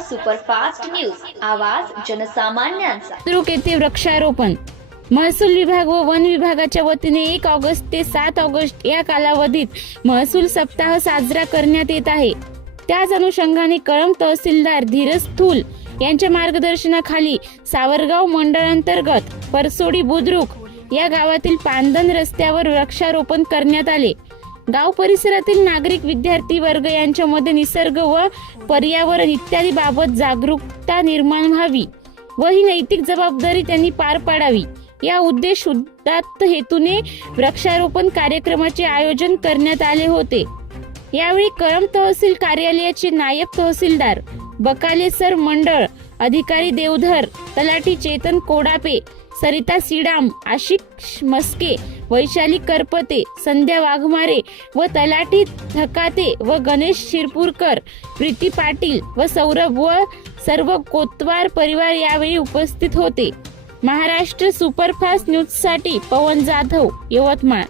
Superfast news. आवाज जनसामान्यांचा. द्रुक येथे वृक्षारोपण महसूल विभाग व वन विभागाच्या वतीने एक ऑगस्ट ते सात ऑगस्ट या कालावधीत महसूल सप्ताह साजरा करण्यात येत आहे. त्याच अनुषंगाने कळंब तहसीलदार धीरज थूल यांच्या मार्गदर्शनाखाली सावरगाव मंडळांतर्गत परसोडी बुद्रुक या गावातील पांदन रस्त्यावर वृक्षारोपण करण्यात आले. गाव परिसरातील नागरिक विद्यार्थी वर्ग यांच्यामध्ये निसर्ग व पर्यावरण इत्यादी बाबत जागरूकता निर्माण व्हावी व ही नैतिक जबाबदारी त्यांनी पार पाडावी. या उद्देश उदात्त हेतूने वृक्षारोपण कार्यक्रमाचे आयोजन करण्यात आले होते. यावेळी कळंब तहसील कार्यालयाचे नायब तहसीलदार बकाले सर मंडळ अधिकारी देवधर तलाठी चेतन कोडापे सरिता सिडाम आशिक मस्के वैशाली करपते संध्या वाघमारे व तलाठी थकाते व गणेश शिरपूरकर प्रीती पाटील व सौरभ व सर्व कोतवार परिवार यावेळी उपस्थित होते. महाराष्ट्र सुपरफास्ट न्यूजसाठी पवन जाधव यवतमाळ.